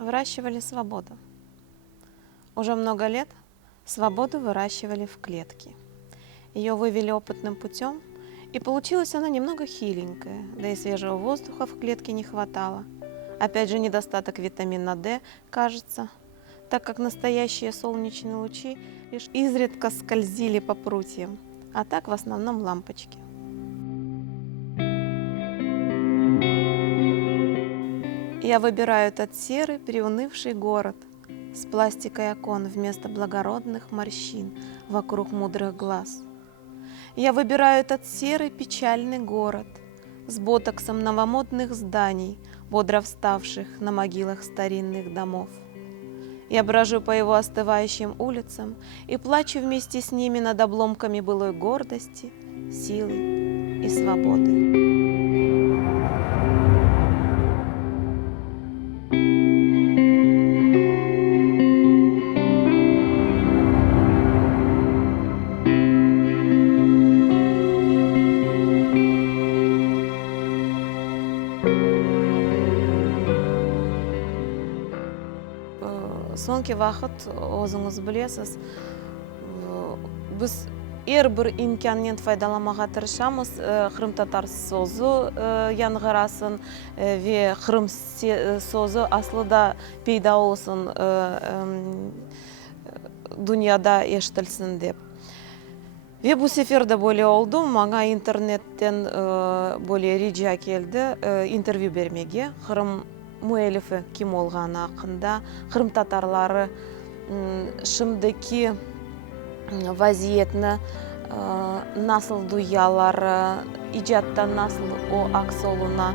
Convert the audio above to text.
Выращивали свободу. Уже много лет свободу выращивали в клетке. Ее вывели опытным путем, и получилась она немного хиленькая, да и свежего воздуха в клетке не хватало. Опять же, недостаток витамина D, кажется, так как настоящие солнечные лучи лишь изредка скользили по прутьям, а так в основном лампочки. Я выбираю этот серый, приунывший город с пластикой окон вместо благородных морщин вокруг мудрых глаз. Я выбираю этот серый, печальный город с ботоксом новомодных зданий, бодро вставших на могилах старинных домов. Я брожу по его остывающим улицам и плачу вместе с ними над обломками былой гордости, силы и свободы. Соңғы вақыт өзіңіз білесіз, біз әрбір имканнен пайдаламаға тырышамыз. Қырым татар сөзі яңғырасын ве Қырым сөзі аслыда пейда олсын дүнияда ешітілсін деп. Ve bu sefer de böyle oldu. Bana internetten böyle rica geldi intervyu vermege. Kırım müellifi kim olğаны hakkında, Kırım Tatarları şimdiki vaziyetini nasıl duyuyorlar, icattan nasıl o aksoluna